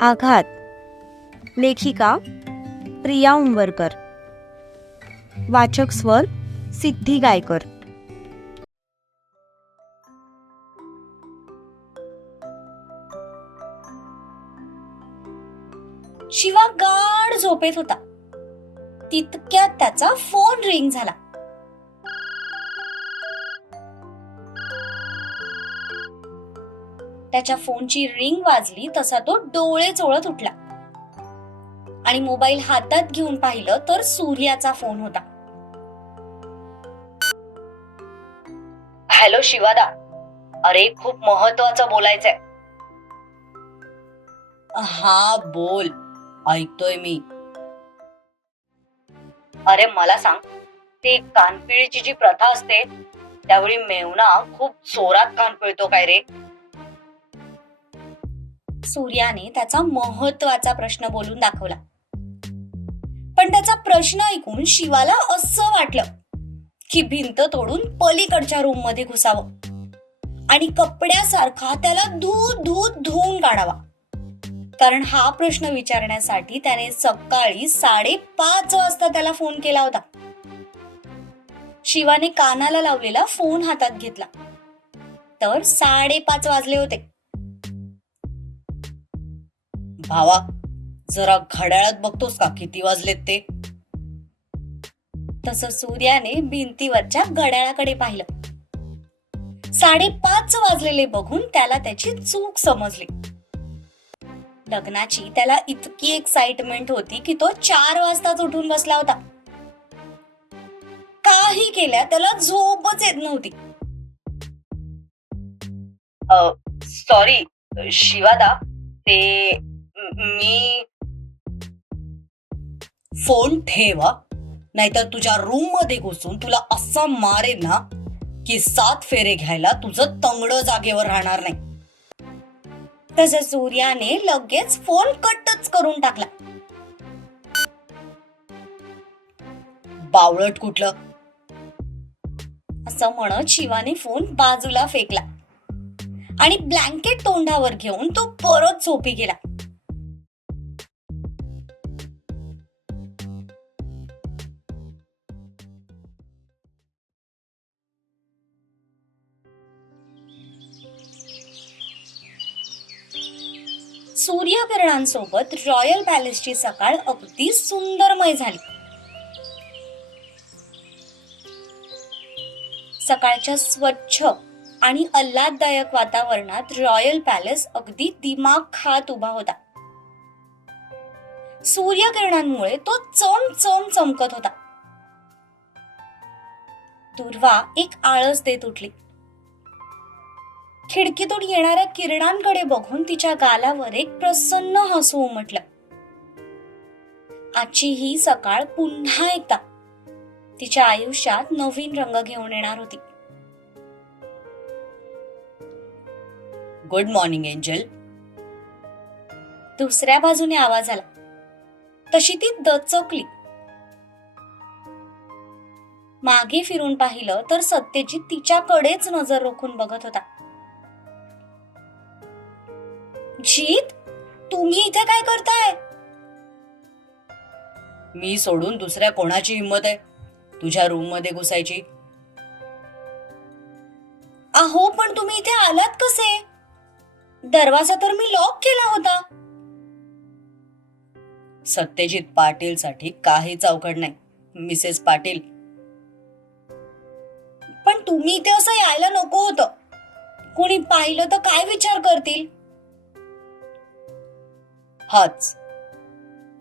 आघात. लेखिका प्रिया उंबरकर. वाचक स्वर सिद्धी गायकर. शिवा गाढ झोपेत होता. तितक्यात त्याचा फोन रिंग झाला. त्याच्या फोनची रिंग वाजली तसा तो डोळे चोळत उठला. आणि मोबाईल हातात घेऊन पाहिलं तर सूर्याचा फोन होता. हॅलो शिवादा. अरे खूप महत्वाचं बोलायचंय. हा बोल. ऐकतोय मी. अरे मला सांग. ते कानपिळीची जी प्रथा असते त्यावेळी मेवना खूप जोरात कान पिळतो काय रे? सूर्याने त्याचा महत्त्वाचा प्रश्न बोलून दाखवला. पण त्याचा प्रश्न ऐकून शिवाला असं वाटलं की भिंत तोडून पलीकडच्या रूममध्ये घुसावं आणि कपड्यासारखा त्याला धूत धूत धुवून काढावा. कारण हा प्रश्न विचारण्यासाठी त्याने सकाळी साडेपाच वाजता त्याला फोन केला होता. शिवाने कानाला लावलेला फोन हातात घेतला. तर साडेपाच वाजले होते. भावा जरा घड्याळात बघतोस का? किती वाजलेत ते? तस सूर्याने भिंतीवरच्या घड्याळाकडे पाहिलं. साडेपाच वाजलेले बघून त्याला त्याची चूक समजली. लग्नाची त्याला इतकी एक्साइटमेंट होती की तो चार वाजताच उठून बसला होता. काही केल्या त्याला झोपच येत नव्हती. सॉरी शिवादा ते मी फोन ठेवा नाहीतर तुझ्या रूममध्ये घुसून तुला असं मारेन ना की सात फेरे घ्यायला तुझं तंगड जागेवर राहणार नाही. तसं सूर्याने लगेच फोन कटच करून टाकला. बावळट कुठलं? असं म्हणत शिवाने फोन बाजूला फेकला. आणि ब्लँकेट तोंडावर घेऊन तो परत झोपी गेला. सूर्यकिरणांसोबत रॉयल पॅलेसची सकाळ अगदी सुंदरमय झाली. सकाळच्या स्वच्छ आणि आल्हाददायक वातावरणात रॉयल पॅलेस अगदी दिमाग खात उभा होता. सूर्यकिरणांमुळे तो चम चम चमकत होता. दुर्वा एक आळस देत उठली. खिडकीतून येणाऱ्या किरणांकडे बघून तिच्या गालावर एक प्रसन्न हसू उमटलं. आजची ही सकाळ पुन्हा एकदा तिच्या आयुष्यात नवीन रंग घेऊन येणार होती. गुड मॉर्निंग एंजल दुसऱ्या बाजूने आवाज आला. तशी ती दचकली. मागे फिरून पाहिलं तर सत्यजित तिच्याकडेच नजर रोखून बघत होता. जीत? तुम्ही इथे काय करताय? मी सोडून दुसऱ्या कोणाची हिंमत आहे? तुझ्या रूममध्ये घुसायची. अहो पण तुम्ही इथे आलात कसे? दरवाजा तर मी लॉक केला होता. सत्यजित पाटील साठी काही चौकड नाही. मिसेस पाटील. पण तुम्ही इथे असं यायला नको होतं. कोणी पाहिलं तर काय विचार करतील? हाच.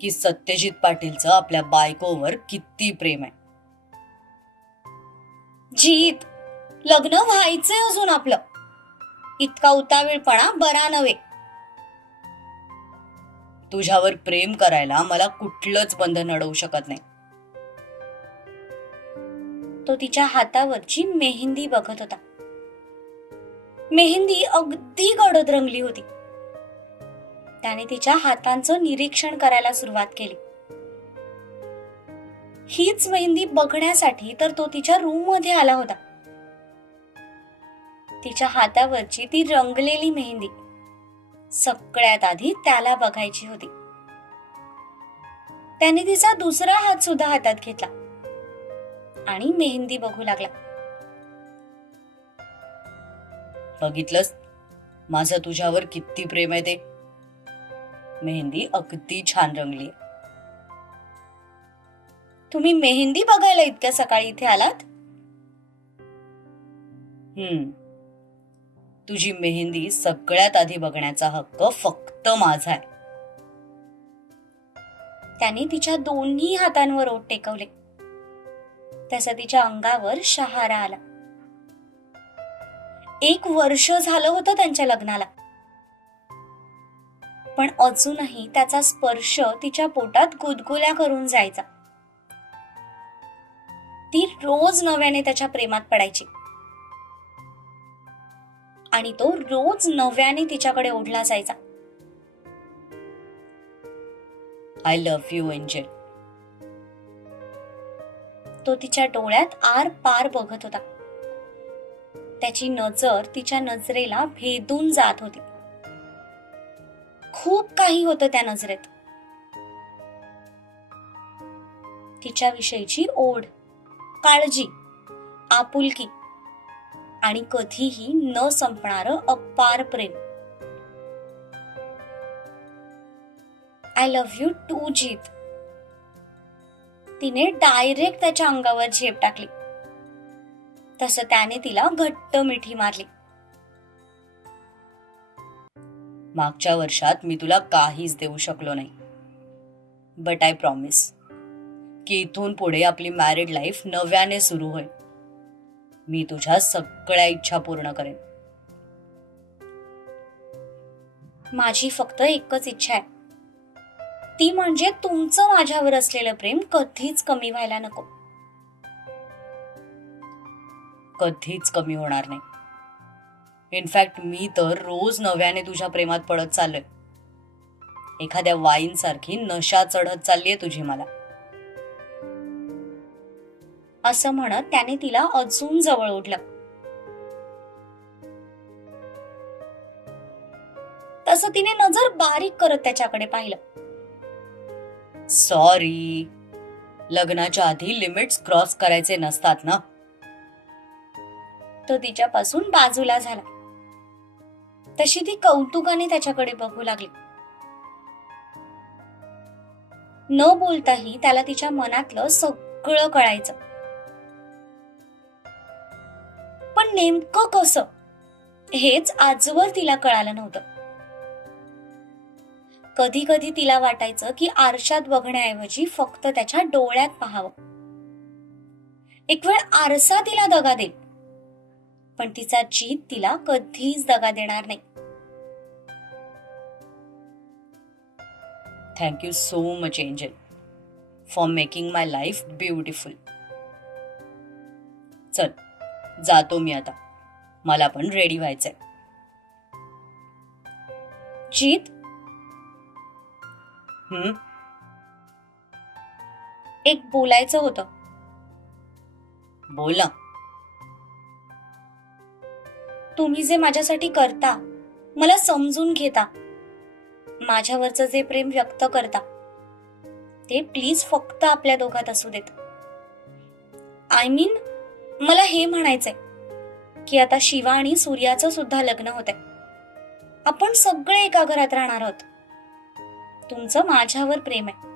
की सत्यजित पाटीलचं आपल्या बायकोवर किती प्रेम आहे. जीत. लग्न व्हायचंय अजून आपलं. इतका उतावीळपणा बरा नव्हे. तुझ्यावर प्रेम करायला मला कुठलंच बंधन अडवू शकत नाही. तो तिच्या हातावरची मेहंदी बघत होता. मेहंदी अगदी गडद रंगली होती. त्याने तिच्या हातांचं निरीक्षण करायला सुरुवात केली. हीच मेहंदी बघण्यासाठी तर तो तिच्या रूममध्ये आला होता. तिच्या हातावरची ती रंगलेली मेहंदी. सगळ्यात आधी त्याला बघायची होती. त्याने तिचा दुसरा हात सुद्धा हातात घेतला. आणि मेहंदी बघू लागला. बघितलंस? माझं तुझ्यावर किती प्रेम आहे ते. मेहंदी अगदी छान रंगली. तुम्ही मेहंदी बघायला इतक्या सकाळी इथे आलात? हम्म. तुझी मेहंदी सगळ्यात आधी बघण्याचा हक्क फक्त माझा आहे. त्याने तिच्या दोन्ही हातांवर ओट टेकवले. त्याचा तिच्या अंगावर शहारा आला. एक वर्ष झालं होतं त्यांच्या लग्नाला. पण अजूनही त्याचा स्पर्श तिच्या पोटात गुदगुल्या करून जायचा. ती रोज नव्याने त्याच्या प्रेमात पडायची. आणि तो रोज नव्याने तिच्याकडे ओढला जायचा. आय लव्ह यू एंजल तो तिच्या डोळ्यात आर पार बघत होता. त्याची नजर तिच्या नजरेला भेदून जात होती. खूप काही होतं त्या नजरेत. तिच्याविषयीची ओढ काळजी आपुलकी आणि कधीही न संपणारं अपार प्रेम. I love you too Jeet. तिने डायरेक्ट त्याच्या अंगावर झेप टाकली. तसं त्याने तिला घट्ट मिठी मारली. मागच्या वर्षात मी तुला काहीच देऊ शकलो नाही. बट आय प्रॉमिस की इथून पुढे आपली मॅरिड लाईफ नव्याने सुरू होईल. मी तुझ्या सगळ्या इच्छा पूर्ण करेन. माझी फक्त एकच इच्छा आहे. ती म्हणजे तुमचं माझ्यावर असलेलं प्रेम कधीच कमी व्हायला नको. कधीच कमी होणार नाही. इनफॅक्ट मी तर रोज नव्याने तुझ्या प्रेमात पडत चाललोय. एखाद्या वाईन सारखी नशा चढत चाललीये तुझी मला. असं म्हणत त्याने तिला अजून जवळ ओढलं तसं तिने नजर बारीक करत त्याच्याकडे पाहिलं. सॉरी लग्नाच्या आधी लिमिट्स क्रॉस करायचे नसतात ना? तो तिच्यापासून बाजूला झाला. तशी ती कौतुकाने त्याच्याकडे बघू लागली. न बोलताही त्याला तिच्या मनातलं सगळं कळायचं. पण नेमकं कसं? हेच आजवर तिला कळालं नव्हतं. कधी कधी तिला वाटायचं की आरशात बघण्याऐवजी फक्त त्याच्या डोळ्यात पाहावं. एक वेळ आरसा तिला दगा देईल. पण तिचा जीत तिला कधीच दगा देणार नाही. Thank you so much angel for making my life beautiful चल जातो मी आता. मला पण रेडी व्हायचंय. जीत? हम्म? एक बोलायचं होतं. बोल. तुम्ही जे माझ्यासाठी करता मला समजून घेता. माझ्यावरचं जे प्रेम व्यक्त करता ते प्लीज फक्त आपल्या दोघात असू देत. आय मीन मला हे म्हणायचंय की आता शिवा आणि सूर्याचं सुद्धा लग्न होत आपण सगळे एका घरात राहणार आहोत. तुमचं माझ्यावर प्रेम आहे.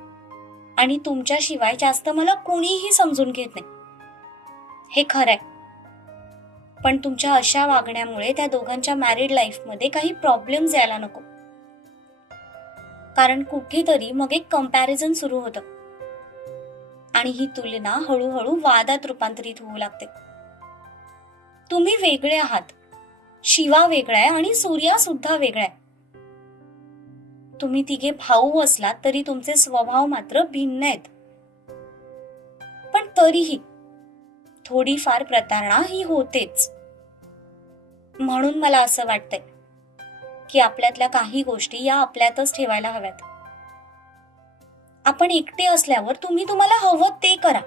आणि तुमच्याशिवाय जास्त मला कोणीही समजून घेत नाही. हे खरंय. पण तुमच्या अशा वागण्यामुळे त्या दोघांच्या मॅरिड लाईफमध्ये काही प्रॉब्लेम्स यायला नको. कारण कुठेतरी मग एक कंपॅरिझन सुरू होतं. आणि ही तुलना हळूहळू वादात रूपांतरित होऊ लागते. तुम्ही वेगळे आहात. शिवा वेगळा आहे आणि सूर्या सुद्धा वेगळा आहे. तुम्ही तिघे भाऊ असलात तरी तुमचे स्वभाव मात्र भिन्न आहेत. पण तरीही थोडीफार प्रतारणा ही होतेच. म्हणून मला असं वाटतंय की आपल्यातल्या काही गोष्टी या आपल्यातच ठेवायला हव्यात. आपण एकटे असल्यावर तुम्ही तुम्हाला हवं ते करा.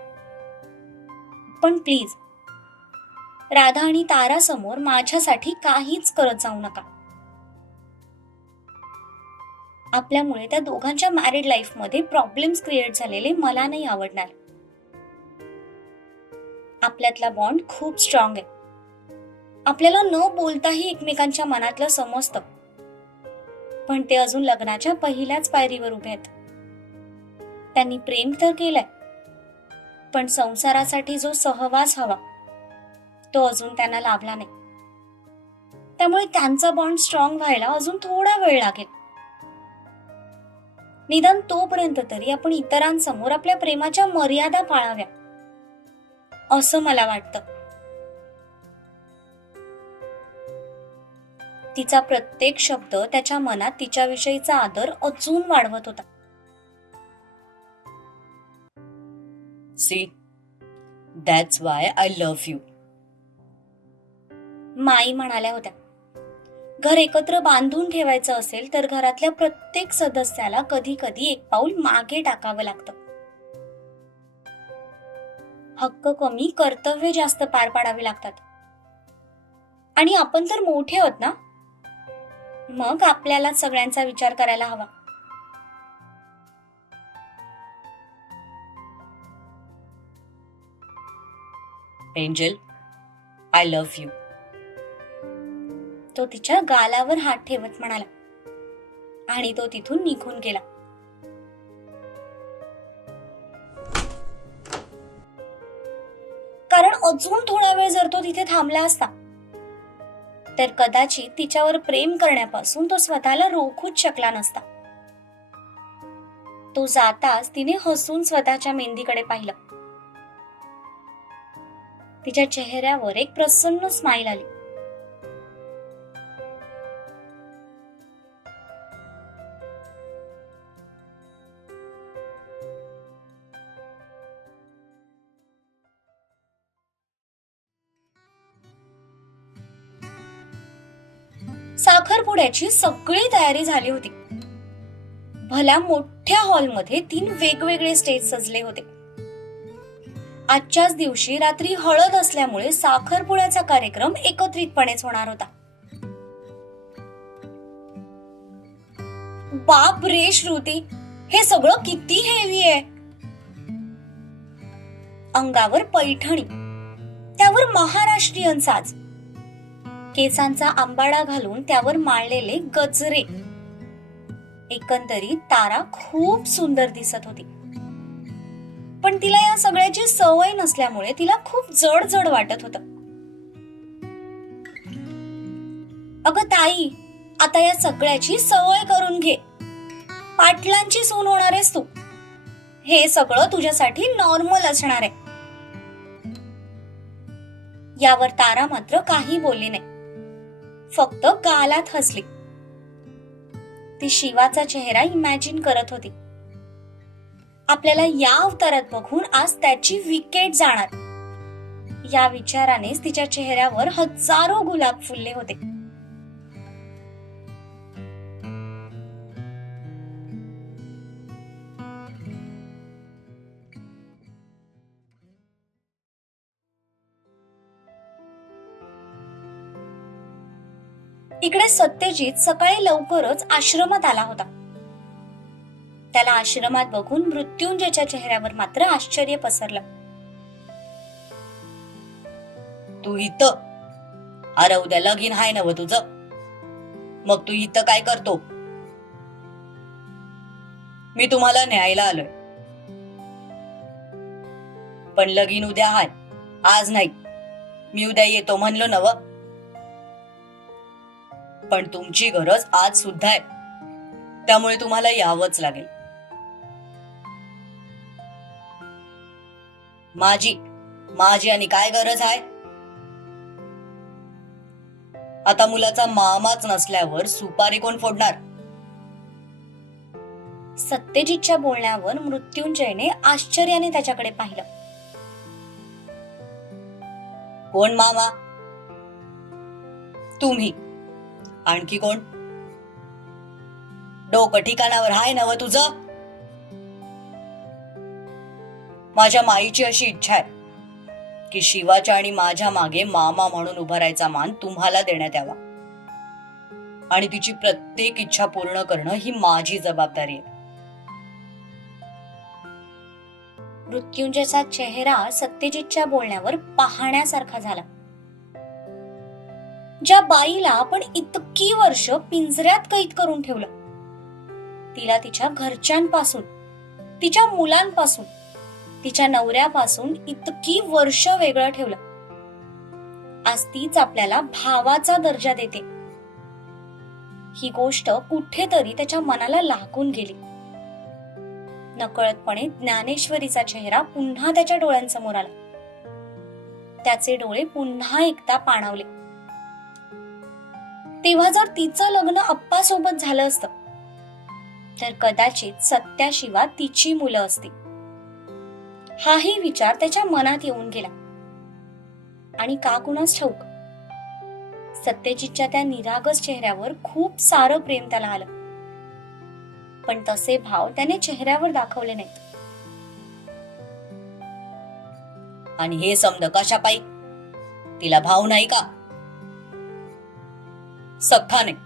पण प्लीज राधा आणि तारा समोर माझ्यासाठी काहीच करत जाऊ नका. आपल्यामुळे त्या दोघांच्या मॅरिड लाईफमध्ये प्रॉब्लेम्स क्रिएट झालेले मला नाही आवडणार. आपल्यातला बॉन्ड खूप स्ट्रॉंग आहे. आपल्याला न बोलताही एकमेकांच्या मनातलं समजतं. पण ते अजून लग्नाच्या पहिल्याच पायरीवर उभे आहेत. त्यांनी प्रेम तर केलंय पण संसारासाठी जो सहवास हवा तो अजून त्यांना लाभला नाही. त्यामुळे त्यांचा बॉन्ड स्ट्रॉंग व्हायला अजून थोडा वेळ लागेल. निदान तोपर्यंत तरी आपण इतरांसमोर आपल्या प्रेमाच्या मर्यादा पाळाव्या असं मला वाटतं. तिचा प्रत्येक शब्द त्याच्या मनात तिच्याविषयीचा आदर अजून वाढवत होता. See, that's why I love you. माई म्हणाल्या होत्या घर एकत्र बांधून ठेवायचं असेल तर घरातल्या प्रत्येक सदस्याला कधी कधी एक पाऊल मागे टाकावं लागतं. हक्क कमी कर्तव्य जास्त पार पाडावी लागतात. आणि आपण तर मोठे आहोत ना? मग आपल्याला सगळ्यांचा विचार करायला हवा Angel, I love you. तो तिच्या गालावर हात ठेवत म्हणाला आणि तो तिथून निघून गेला कारण अजून थोडा वेळ जर तो तिथे थांबला असता तर कदाचित तिच्यावर प्रेम करण्यापासून तो स्वतःला रोखूच शकला नसता. तो जाताच तिने हसून स्वतःच्या मेहंदीकडे पाहिलं. तिच्या चेहऱ्यावर एक प्रसन्न स्माईल आली. साखरपुड्याची सगळी तयारी झाली होती. भल्या मोठ्या हॉलमध्ये तीन वेगवेगळे स्टेज सजले होते. आजच्याच दिवशी रात्री हळद असल्यामुळे साखरपुड्याचा कार्यक्रम एकत्रितपणेच होणार होता. बाप रे श्रुती! हे सगळं किती हेवी आहे. अंगावर पैठणी त्यावर महाराष्ट्रीयन साज केसांचा आंबाडा घालून त्यावर माळलेले गजरे. एकंदरीत तारा खूप सुंदर दिसत होती. पण तिला या सगळ्याची सवय नसल्यामुळे तिला खूप जड जड वाटत होत. अगं ताई आता या सगळ्याची सवय करून घे. पाटलांची सून होणार आहेस तू. हे सगळं तुझ्यासाठी नॉर्मल असणार आहे. यावर तारा मात्र काही बोलली नाही. फक्त गालात हसली. ती शिवाचा चेहरा इमॅजिन करत होती. आपल्याला या अवतारात बघून आज त्याची विकेट जाणार. या विचारानेच तिच्या चेहऱ्यावर हजारो गुलाब फुलले होते. इकडे सत्यजित सकाळी लवकरच आश्रमात आला होता. त्याला आश्रमात बघून मृत्युंजयच्या चेहऱ्यावर मात्र आश्चर्य पसरलं. तू इथं? अरे उद्या लगीन हाय नव तुझं. मग तू इथं काय करतो? मी तुम्हाला न्यायला आलोय. पण लगीन उद्या हाय. आज नाही. मी उद्या येतो म्हणलो नव पण तुमची गरज आज सुद्धा आहे. त्यामुळे तुम्हाला यावंच लागेल. माझी माझी आणि काय गरज आहे? आता मुलाचा मामाच नसल्यावर सुपारी कोण फोडणार? सत्यजितच्या बोलण्यावर मृत्युंजयने आश्चर्याने त्याच्याकडे पाहिलं. कोण मामा? तुम्ही. आणखी कोण? डोकं ठिकाणावर हाय नव तुझं? माझ्या माईची अशी इच्छा आहे की शिवाच्या आणि माझ्या मागे मामा म्हणून उभा राहायचा मान तुम्हाला देण्यात यावा. आणि तिची प्रत्येक इच्छा पूर्ण करणं ही माझी जबाबदारी आहे. मृत्युंजयचा चेहरा सत्यजितच्या बोलण्यावर पाहण्यासारखा झाला. ज्या बाईला आपण इतकी वर्ष पिंजऱ्यात कैद करून ठेवलं. तिला तिच्या घरच्यांपासून तिच्या मुलांपासून तिच्या नवऱ्यापासून इतकी वर्ष वेगळं ठेवलं. आज तीच आपल्याला भावाचा दर्जा देते. ही गोष्ट कुठेतरी त्याच्या मनाला लागून गेली. नकळतपणे ज्ञानेश्वरीचा चेहरा पुन्हा त्याच्या डोळ्यांसमोर आला. त्याचे डोळे पुन्हा एकदा पाणावले. तेव्हा जर तिचं लग्न अप्पासोबत झालं असतं तर कदाचित सत्याशिवा तिची मुलं असती हाही विचार त्याच्या मनात येऊन गेला. आणि का कुणास ठाऊक? सत्यजितच्या त्या निरागस चेहऱ्यावर खूप सारं प्रेम त्याला आलं. पण तसे भाव त्याने चेहऱ्यावर दाखवले नाहीत. आणि हे समज कशा पायी तिला भाव नाही का? सख्खा नाही.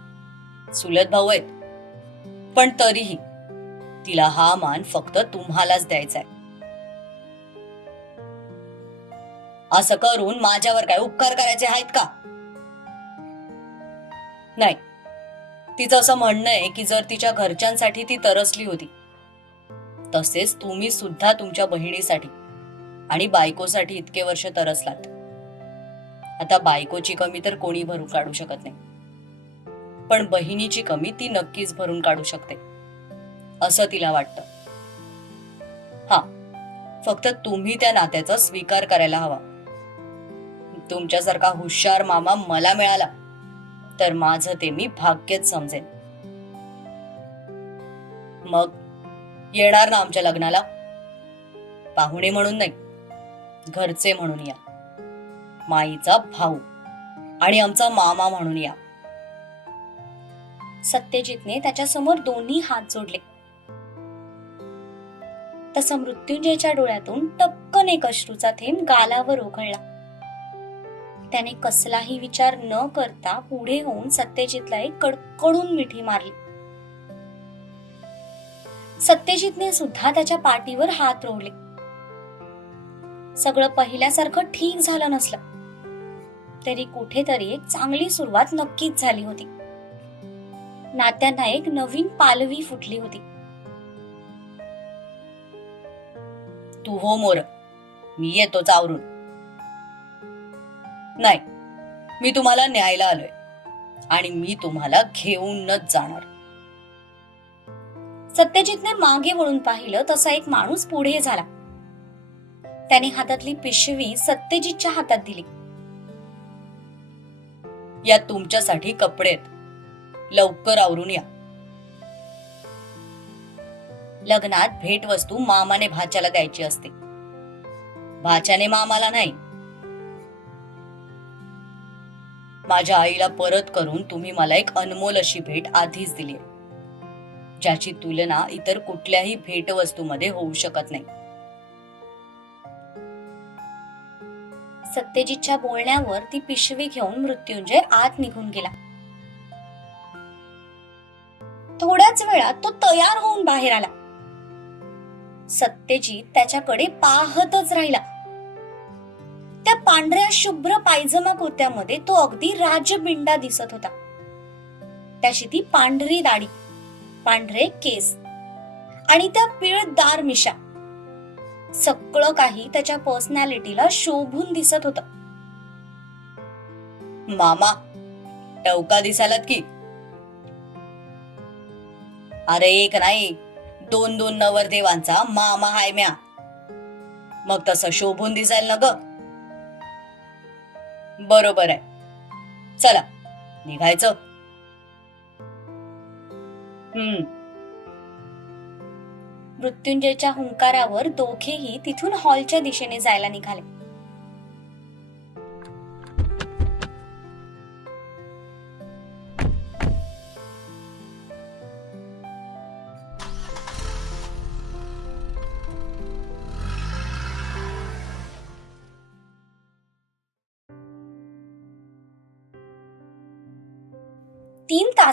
सुलत भाऊ आहेत. पण तरीही तिला हा मान फक्त तुम्हालाच द्यायचा आहे. असं करून माझ्यावर काय उपकार करायचे आहेत का? नाही. तिचं असं म्हणणं आहे की जर तिच्या घरच्यांसाठी ती तरसली होती तसेच तुम्ही सुद्धा तुमच्या बहिणीसाठी आणि बायकोसाठी इतके वर्ष तरसलात. आता बायकोची कमी तर कोणी भरून काढू शकत नाही. पण बहिणीची कमी ती नक्कीच भरून काढू शकते. असं तिला वाटतं. हा फक्त तुम्ही त्या नात्याचा स्वीकार करायला हवा. तुमच्यासारखा हुशार मामा मला मिळाला तर माझं ते मी भाग्यच समजेन. मग येणार ना आमच्या लग्नाला? पाहुणे म्हणून नाही घरचे म्हणून या. माईचा भाऊ आणि आमचा मामा म्हणून या. सत्यजितने त्याच्यासमोर दोन्ही हात जोडले. तसं मृत्युंजयच्या डोळ्यातून टक्कन एक अश्रूचा थेंब गालावर ओघळला. त्याने कसलाही विचार न करता पुढे होऊन सत्यजितला एक कडकडून मिठी मारली. सत्यजितने सुद्धा त्याच्या पाठीवर हात रोवले. सगळं पहिल्यासारखं ठीक झालं नसलं. तरी कुठेतरी एक चांगली सुरुवात नक्कीच झाली होती. नात्यांना एक नवीन पालवी फुटली होती. तू हो मोर. मी येतो चावरून नाही मी तुम्हाला न्यायला आलोय. आणि मी तुम्हाला घेऊनच जाणार. सत्यजितने मागे वळून पाहिलं तसा एक माणूस पुढे झाला. त्याने हातातली पिशवी सत्यजितच्या हातात दिली. या तुमच्यासाठी कपडे आहेत. लवकर आवरून या. लग्नात भेटवस्तू मामाने भाच्याला द्यायची असते. भाच्याने मामाला नाही. माझ्या आईला परत करून तुम्ही मला एक अनमोल अशी भेट आधीच दिली ज्याची तुलना इतर कुठल्याही भेटवस्तूमध्ये होऊ शकत नाही. सत्यजितच्या बोलण्यावर ती पिशवी घेऊन मृत्युंजय आत निघून गेला. थोड्याच वेळात तो तयार होऊन बाहेर आला. सत्यजित त्याच्याकडे पाहतच राहिला. त्या पांढऱ्या शुभ्र पायजमा कुर्त्यामध्ये तो अगदी राजबिंडा दिसत होता. त्याची ती पांढरी दाढी पांढरे केस आणि त्या पिळदार मिशा सगळं काही त्याच्या पर्सनॅलिटीला शोभून दिसत होत. मामा टवका दिसालात की? अरे एक नाही दोन दोन नवरदेवांचा मामा हाय म्या. मग तसं शोभून दिसेल ना ग बरोबर आहे. चला निघायचं. हम्म. मृत्युंजयच्या हुंकारावर दोघेही तिथून हॉलच्या दिशेने जायला निघाले.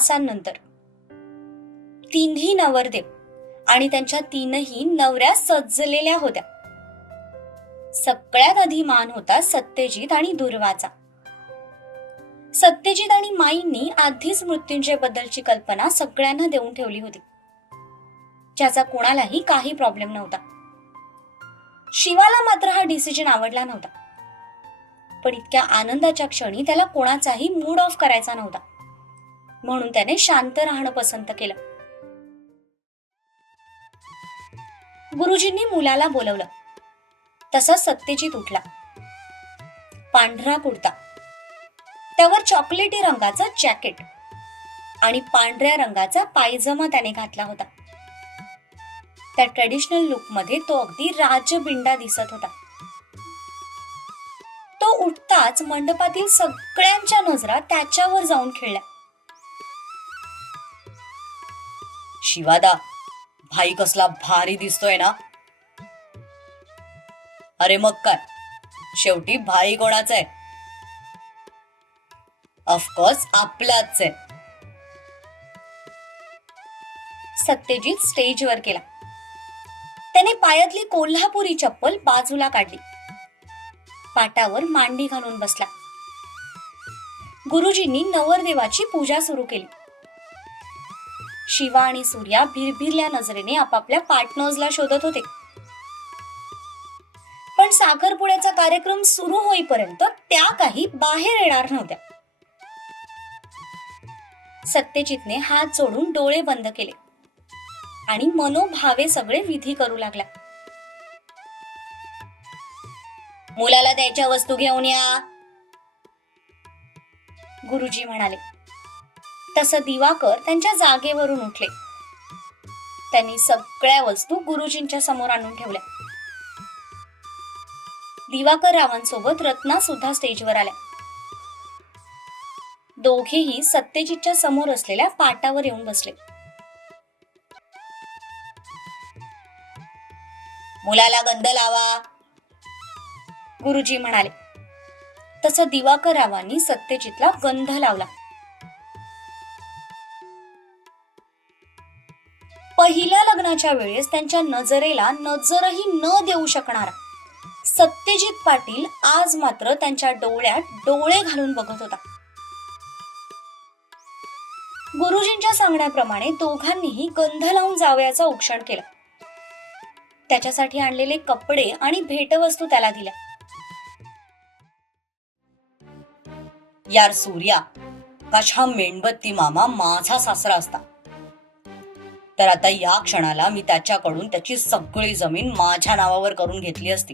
तासांनंतर तिन्ही नवरदेव आणि त्यांच्या तीनही नवऱ्या सजलेल्या होत्या. सगळ्यात आधी मान होता सत्यजित आणि दुर्वाचा. सत्यजित आणि माईंनी आधीच मृत्युंजय बद्दलची कल्पना सगळ्यांना देऊन ठेवली होती. ज्याचा कोणालाही काही प्रॉब्लेम नव्हता. शिवाला मात्र हा डिसिजन आवडला नव्हता. पण इतक्या आनंदाच्या क्षणी त्याला कोणाचाही मूड ऑफ करायचा नव्हता. म्हणून त्याने शांत राहणं पसंत केलं. गुरुजींनी मुलाला बोलवलं. तसा सत्यजित उठला. पांढरा कुर्ता. त्यावर चॉकलेटी रंगाचं जॅकेट आणि पांढऱ्या रंगाचा पायजमा त्याने घातला होता. त्या ट्रेडिशनल लुकमध्ये तो अगदी राजबिंडा दिसत होता. तो उठताच मंडपातील सगळ्यांच्या नजरा त्याच्यावर जाऊन खेळल्या. शिवादा भाई कसला भारी दिसतोय ना? अरे मग काय? शेवटी भाई कोणाचा? आहे ऑफकोर्स आपलाच आहे सत्यजित स्टेजवर केला त्याने पायातली कोल्हापुरी चप्पल बाजूला काढली. पाटावर मांडी घालून बसला. गुरुजींनी नवरदेवाची पूजा सुरू केली. शिवा आणि सूर्या भिरभिरल्या नजरेने आपापल्या पार्टनर्सला शोधत होते. पण साखरपुड्याचा कार्यक्रम सुरू होईपर्यंत त्या काही बाहेर येणार नव्हत्या. सत्यजितने हात जोडून डोळे बंद केले आणि मनोभावे सगळे विधी करू लागला मुलाला द्यायच्या वस्तू घेऊन या. गुरुजी म्हणाले तसं दिवाकर त्यांच्या जागेवरून उठले. त्यांनी सगळ्या वस्तू गुरुजींच्या समोर आणून ठेवल्या. दिवाकर रावांसोबत रत्ना सुद्धा स्टेजवर आल्या. दोघेही सत्यजितच्या समोर असलेल्या पाटावर येऊन बसले. मुलाला गंध लावा. गुरुजी म्हणाले. तसं दिवाकर रावांनी सत्यजितला गंध लावला. पहिल्या लग्नाच्या वेळेस त्यांच्या नजरेला नजरही न देऊ शकणारा. सत्यजित पाटील आज मात्र त्यांच्या डोळ्यात डोळे घालून बघत होता. गुरुजींच्या सांगण्याप्रमाणे दोघांनीही गंध लावून जावयाचा उक्षण केला. त्याच्यासाठी आणलेले कपडे आणि भेटवस्तू त्याला दिल्या. यार सूर्या कशा हा मेणबत्ती मामा माझा सासरा असता. तर आता या क्षणाला मी त्याच्याकडून त्याची सगळी जमीन माझ्या नावावर करून घेतली असती.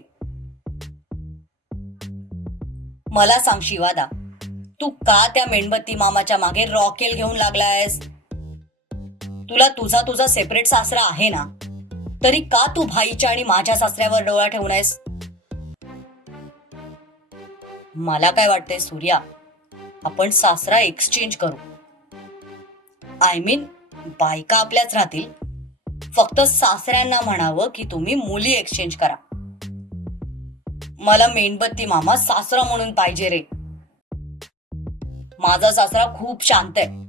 मला सांग शिवादा तू का त्या मेणबत्ती मामाच्या मागे रॉकेल घेऊन लागलायस? तुला तुझा तुझा सेपरेट सासरा आहे ना? तरी का तू भाईच्या आणि माझ्या सासऱ्यावर डोळा ठेवून आहेस मला काय वाटतंय सूर्या आपण सासरा एक्सचेंज करू. आय मीन बायका आपल्याच राहतील. फक्त सासऱ्यांना म्हणावं की तुम्ही मुली एक्सचेंज करा. मला मेणबत्ती मामा सासरा म्हणून पाहिजे रे. माझा सासरा खूप शांत आहे.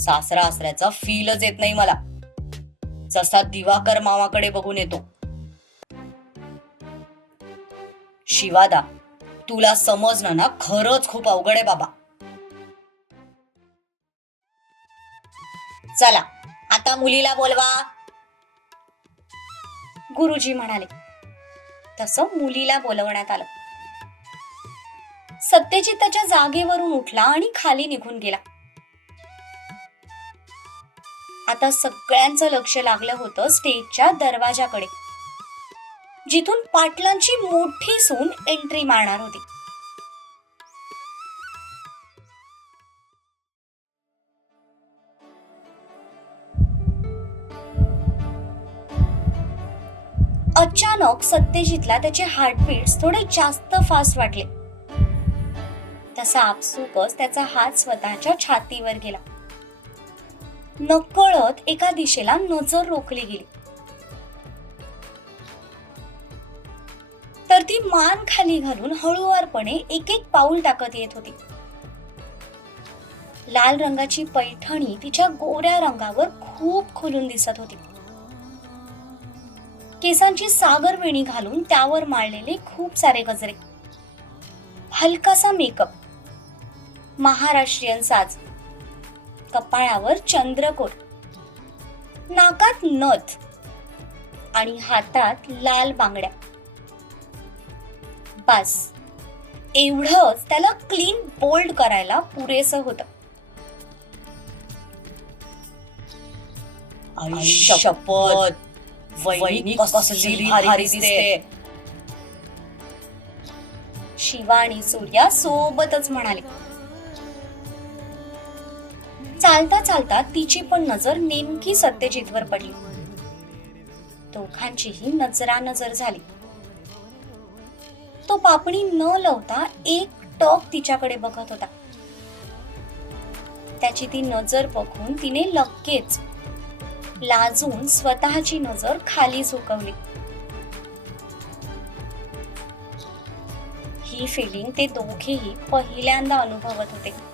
सासरा असल्याचा फीलच येत नाही मला. जसा दिवाकर मामाकडे बघून येतो. शिवादा तुला समजणं ना खरंच खूप अवघड आहे बाबा. चला आता मुलीला बोलवा. गुरुजी म्हणाले तसं मुलीला बोलवण्यात आलं. सत्यजित त्याच्या जागेवरून उठला आणि खाली निघून गेला. आता सगळ्यांचं लक्ष लागलं होतं स्टेजच्या दरवाजाकडे. जिथून पाटलांची मोठी सून एंट्री मारणार होती. अचानक सत्यजितला त्याचे हार्टबीट्स थोडे जास्त फास्ट वाटले. तसा आपसुकच त्याचा हात स्वतःच्या छातीवर गेला. नकळत एका दिशेला नजर रोखली गेली. तर ती मान खाली घालून हळूवारपणे एक एक पाऊल टाकत येत होती. लाल रंगाची पैठणी तिच्या गोऱ्या रंगावर खूप खुलून दिसत होती. केसांची सागर वेणी घालून त्यावर माळलेले खूप सारे गजरे. हलकासा मेकअप महाराष्ट्रीयन साज. कपाळावर चंद्रकोट. नाकात नथ. आणि हातात लाल बांगड्या. बस. एवढंच त्याला क्लीन बोल्ड करायला पुरेसं होतं. आई शपथ. वहिनी कसली भारी दिसते शिवा आणि सूर्या सोबतच म्हणाले. चालता चालता तिची पण नजर नेमकी सत्यजितवर पडली. दोघांचीही नजरानजर झाली. तो पापणी न लावता एक टॉक तिच्याकडे बघत होता. त्याची ती नजर बघून तिने लगेच लाजून स्वतःची नजर खाली झुकवली. ही फिलिंग ते दोघेही पहिल्यांदा अनुभवत होते.